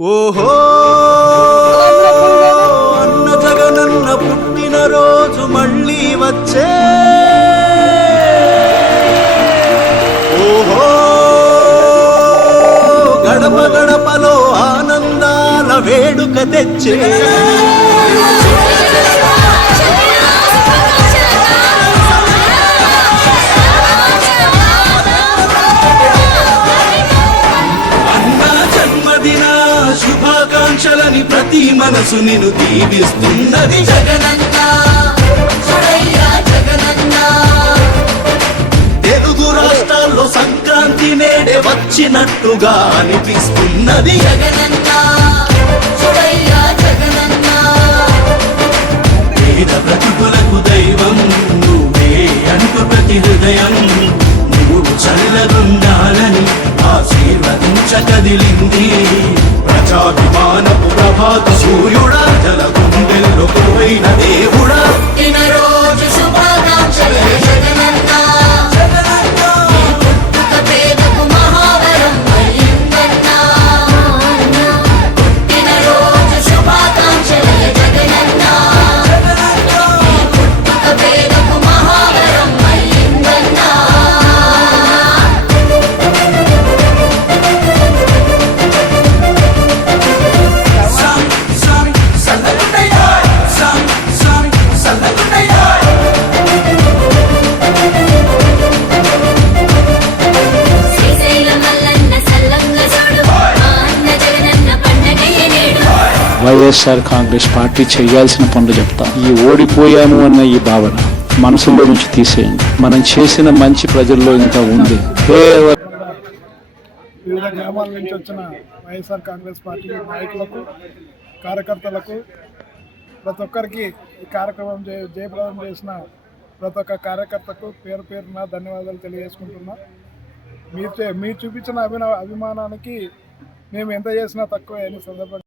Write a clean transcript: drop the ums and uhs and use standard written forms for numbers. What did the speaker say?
ఓహో అన్న జగనన్న పుట్టిన రోజు మళ్ళీ వచ్చే ఓహో గడప గడపలో ఆనందాల వేడుక తెచ్చే శుభాకాంక్షలని ప్రతి మనసు నిన్ను దీవిస్తున్నది జగనన్న జగనన్న. తెలుగు రాష్ట్రాల్లో సంక్రాంతి నేడే వచ్చినట్టుగా అనిపిస్తున్నది జగనన్న జగనన్న. పేద ప్రతిభలకు దైవం నువ్వే అంటూ ప్రతి హృదయం నువ్వు చల్లగుండాలని ఆశీర్వదించ కదిలింది ప్రజాభిమానపు ప్రభాత సూర్యుడా జల గుండెల్లో కొలువైన దేవుడా. రోజు శుభాకాంక్షలే జగనన్న జగనన్న. పుట్టుక పేదకు మహావరం అయ్యిందన్న. పుట్టినరోజు శుభాకాంక్షలే జగనన్న జగనన్న. పుట్టుక పేదకు మహావరం అయ్యిందన్న. వైఎస్ఆర్ కాంగ్రెస్ పార్టీ చేయాల్సిన పనులు చెప్తా. ఈ ఓడిపోయాము అన్న ఈ భావన మనసులో నుంచి తీసేయండి. మనం చేసిన మంచి ప్రజల్లో ఇంకా ఉంది. వివిధ గ్రామాల నుంచి వచ్చిన వైఎస్ఆర్ కాంగ్రెస్ పార్టీ నాయకులకు, కార్యకర్తలకు, ప్రతి ఒక్కరికి ఈ కార్యక్రమం జయప్రదం చేసిన ప్రతి ఒక్క కార్యకర్తకు పేరు పేరున ధన్యవాదాలు తెలియజేసుకుంటున్నా. మీరు చూపించిన అభిమానానికి మేము ఎంత చేసినా తక్కువే అని సందర్భంగా